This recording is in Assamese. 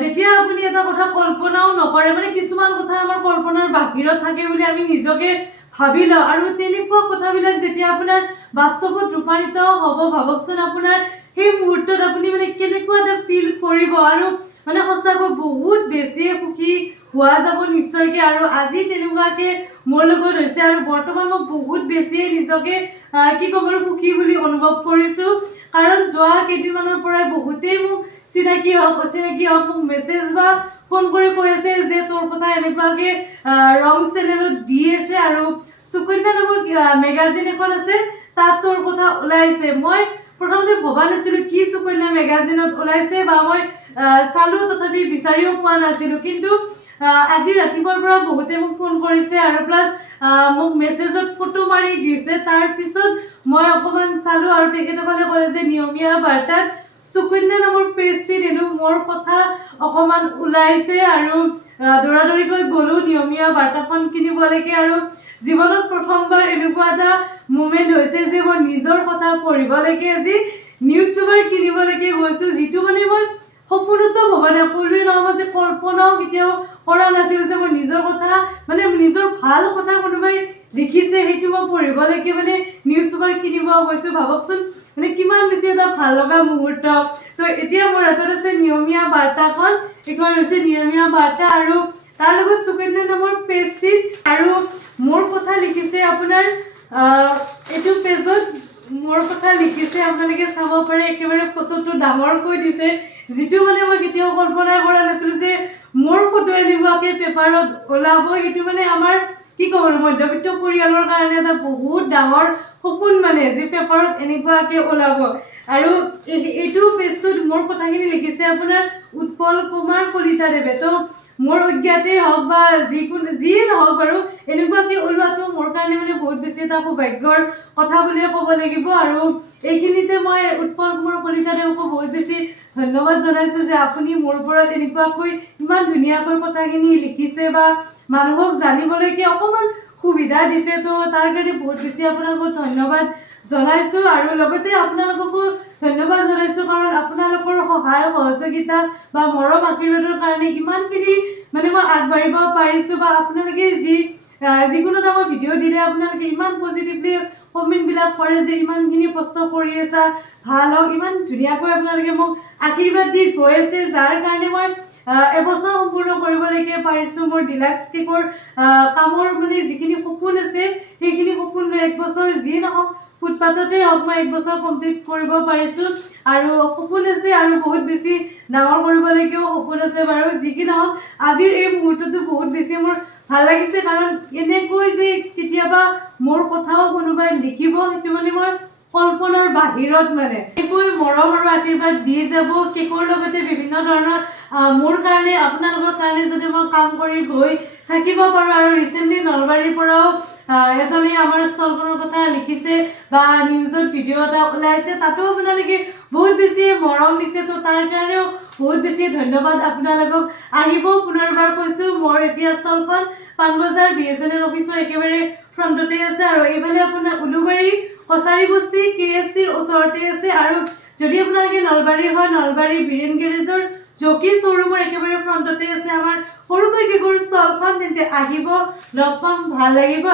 যেতিয়া আপুনি এটা কথা কল্পনাও নকৰে মানে কিছুমান কথা আমাৰ কল্পনাৰ বাহিৰত থাকে বুলি আমি নিজকে ভাবি লওঁ আৰু তেনেকুৱা কথাবিলাক যেতিয়া আপোনাৰ বাস্তৱত ৰূপায়িত হ'ব ভাবকচোন আপোনাৰ সেই মুহূৰ্তত আপুনি মানে কেনেকুৱা এটা ফিল কৰিব আৰু মানে সঁচাকৈ বহুত বেছিয়ে সুখী হোৱা যাব নিশ্চয়কৈ আৰু আজি তেনেকুৱাকৈ মোৰ লগত হৈছে আৰু বৰ্তমান মই বহুত বেছিয়ে নিজকে কি ক'ম আৰু সুখী বুলি অনুভৱ কৰিছোঁ কাৰণ যোৱা কেইদিনমানৰ পৰাই বহুতেই মোক চিনাকি হওক অচিনাকি হওক মোক মেছেজ বা ফোন কৰি কৈ আছে যে তোৰ কথা এনেকুৱাকৈ ৰং চেনেলত দি আছে আৰু সুকন্যা নামৰ মেগাজিন এখন আছে তাত তোৰ কথা ওলাইছে মই প্ৰথমতে ভবা নাছিলোঁ কি সুকন্যা মেগাজিনত ওলাইছে বা মই চালোঁ তথাপি বিচাৰিও পোৱা নাছিলোঁ কিন্তু আজি ৰাতিপুৱাৰ পৰা বহুতে মোক ফোন কৰিছে আৰু প্লাছ মোক মেছেজত ফটো মাৰি দিছে তাৰপিছত মই অকণমান চালোঁ আৰু তেখেতসকলে ক'লে যে নিয়মীয়া বাৰ্তাত সুকন্যা নামৰ পেজটিত হেনো মোৰ কথা অকণমান ওলাইছে আৰু দৌৰাদৌৰিকৈ গ'লোঁ নিয়মীয়া বাৰ্তাখন কিনিবলৈকে আৰু জীৱনত প্ৰথমবাৰ এনেকুৱা এটা মুমেণ্ট হৈছে যে মই নিজৰ কথা পঢ়িবলৈকে আজি নিউজ পেপাৰ কিনিবলৈকে গৈছোঁ যিটো মানে মই সপোনতো ভবা নাই ক'লোৱে নহ'ব যে কল্পনাও কেতিয়াও কৰা নাছিলোঁ যে মই নিজৰ কথা মানে নিজৰ ভাল কথা কোনোবাই লিখিছে সেইটো মই পঢ়িবলৈকে মানে নিউজ পেপাৰ কিনিব গৈছোঁ ভাবকচোন মানে কিমান বেছি এটা ভাল লগা মুহূৰ্ত তো এতিয়া মোৰ হাতত আছে নিয়মীয়া বাৰ্তাখন এইখন হৈছে নিয়মীয়া বাৰ্তা আৰু তাৰ লগত সুকন্যা নামৰ পেজটিত আৰু মোৰ কথা লিখিছে আপোনাৰ এইটো পেজত মোৰ কথা লিখিছে আপোনালোকে চাব পাৰে একেবাৰে ফটোটো ডাঙৰকৈ দিছে যিটো মানে মই কেতিয়াও কল্পনাই কৰা নাছিলোঁ যে মোৰ ফটো এনেকুৱাকৈ পেপাৰত ওলাব সেইটো মানে আমাৰ কি ক'ম আৰু মধ্যবিত্ত পৰিয়ালৰ কাৰণে এটা বহুত ডাঙৰ সপোন মানে যে পেপাৰত এনেকুৱাকৈ ওলাব আৰু এইটো পেজটোত মোৰ কথাখিনি লিখিছে আপোনাৰ উৎপল কুমাৰ কলিতাদেৱে তো মোৰ অজ্ঞাতেই হওক বা যিয়ে নহওক বাৰু এনেকুৱাকৈ ওলোৱাটো মোৰ কাৰণে মানে বহুত বেছি এটা সৌভাগ্যৰ কথা বুলিয়ে ক'ব লাগিব আৰু এইখিনিতে মই উৎপল কুমাৰ কলিতাদেৱকো বহুত বেছি ধন্যবাদ জনাইছোঁ যে আপুনি মোৰ ওপৰত এনেকুৱাকৈ ইমান ধুনীয়াকৈ কথাখিনি লিখিছে বা মানুহক জানিবলৈকে অকণমান সুবিধা দিছে তো তাৰ কাৰণে বহুত বেছি আপোনালোকক ধন্যবাদ জনাইছোঁ আৰু লগতে আপোনালোককো ধন্যবাদ জনাইছোঁ কাৰণ আপোনালোকৰ সহায় সহযোগিতা বা মৰম আশীৰ্বাদৰ কাৰণে ইমানখিনি মানে মই আগবাঢ়িব পাৰিছোঁ বা আপোনালোকে যিকোনো এটা মই ভিডিঅ' দিলে আপোনালোকে ইমান পজিটিভলি কমেণ্টবিলাক কৰে যে ইমানখিনি কষ্ট কৰি আছা ভাল হওক ইমান ধুনীয়াকৈ আপোনালোকে মোক আশীৰ্বাদ দি গৈ আছে যাৰ কাৰণে মই এবছৰ সম্পূৰ্ণ কৰিবলৈকে পাৰিছোঁ মোৰ ডিলাক্স কেকৰ কামৰ মানে যিখিনি সপোন আছে সেইখিনি সপোন লৈ এক বছৰ যিয়ে নহওক ফুটপাথতে হওক মই এক বছৰ কমপ্লিট কৰিব পাৰিছোঁ আৰু সপোন আছে আৰু বহুত বেছি ডাঙৰ কৰিবলৈকেও সপোন আছে বাৰু যি কি নহওক আজিৰ এই মুহূৰ্তটো বহুত বেছি মোৰ ভাল লাগিছে কাৰণ এনেকৈ যে কেতিয়াবা মোৰ কথাও কোনোবাই লিখিব সেইটো মানে মই কল্পনাৰ বাহিৰত মানে এনেকৈ মৰম আৰু আশীৰ্বাদ দি যাব কেকৰ লগতে বিভিন্ন ধৰণৰ মোৰ কাৰণে আপোনালোকৰ কাৰণে যদি মই কাম কৰি গৈ থাকিব পাৰোঁ আৰু ৰিচেণ্টলি নলবাৰীৰ পৰাও এজনে আমাৰ ষ্টলখনৰ কথা লিখিছে বা নিউজত ভিডিঅ' এটা ওলাইছে তাতো আপোনালোকে বহুত বেছি মৰম দিছে তো তাৰ কাৰণেও বহুত বেছি ধন্যবাদ আপোনালোকক আহিব পুনৰবাৰ কৈছোঁ মোৰ এতিয়া ষ্টলখন পাণবজাৰ BSNL অফিচৰ একেবাৰে ফ্ৰণ্টতে আছে আৰু এইফালে আপোনাৰ উলুবাৰী কছাৰী বস্তি KFCৰ ওচৰতে আছে আৰু যদি আপোনালোকে নলবাৰীৰ হয় নলবাৰী বীৰেন গেৰেজৰ জকি শ্ব'ৰুমৰ একেবাৰে ফ্ৰণ্টতে আছে আমাৰ সৰুকৈ কেকৰ ষ্টলখন তেন্তে আহিব লগ পাম ভাল লাগিব